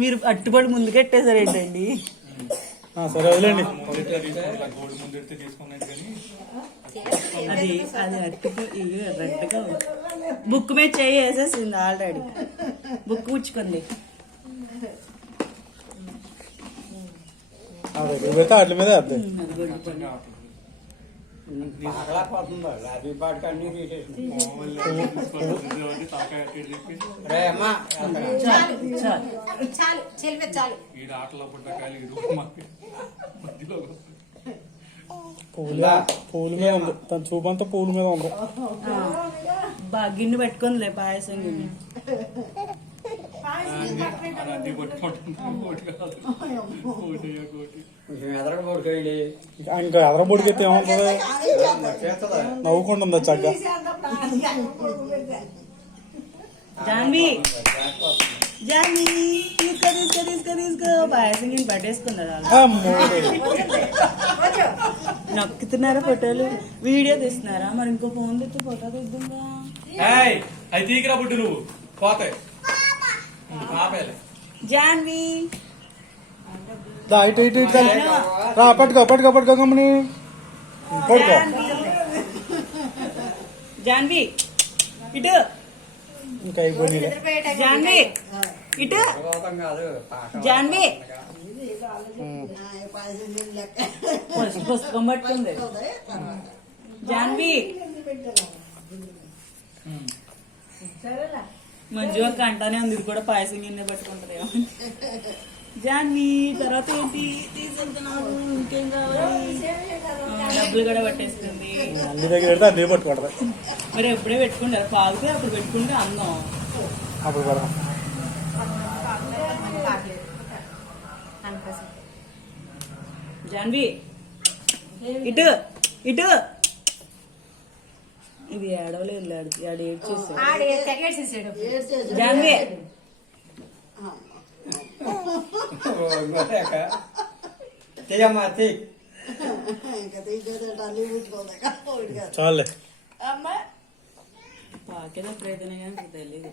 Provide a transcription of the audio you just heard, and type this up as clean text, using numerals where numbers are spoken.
మీరు అట్టుబడి ముందుకెట్టేసారు ఏంటండి? సరే వదిలేండి. అది అది అట్టుకు రెడ్గా బుక్ మీద చేయి వేసేసింది ఆల్రెడీ. బుక్ పుచ్చుకుంది. వాటి మీద పూల మీద ఉంది. తన చూపంతా పూల మీద ఉంది. గిన్నె పెట్టుకుందిలే పాయసం గిన్నె. ఇంకా ఎదరబొడికెత్తే ఏముంటుంది? నవ్వుకుంటుందా చక్కగా. జాన్వి జాన్వి తీసుకో తీసుకో తీసుకో తీసుకో పాయసం గిన్నె పట్టేసుకుందా? నొక్కుతున్నారా ఫోటోలు? వీడియో తీస్తున్నారా? మరి ఇంకో ఫోన్ తెచ్చి ఫోటో తీద్దాంగా. అవి తీకిరా బుడ్డు నువ్వు పోతాయి. జాన్వి ఇటు ఇటు ఇటు రా, పట్టుకో పట్టుకో పట్టుకో గమ్మని పట్టుకో. జాన్వి ఇటు. ఇంకా అయిపోయింది. జాన్వి ఇటు. జాన్వి పుస్తకం పట్టుకుంది. జాన్వి మంజు అక్క అంటానే ఉంది, ఇది కూడా పాయసం గిన్నె పట్టుకుంటదేమో. జాన్వి తర్వాత ఏంటి తీసుకెళ్తున్నావు? ఇంకేం కావాలి? డబ్బులు కూడా పట్టేస్తుంది. అన్ని దగ్గర పెడితే అన్ని పట్టుకుంటారు. మరి ఎప్పుడే పెట్టుకుంటారు? పాగితే అప్పుడు పెట్టుకుంటే అందం. అప్పుడు పడదాం. జాన్వి ఇటు ఇటు. ఇది ఏడవలేదు, ఆడు ఏడ్చేసాడు. జాన్వి చాలే పాకేదో ప్రయత్నం కానీ తెలియదు.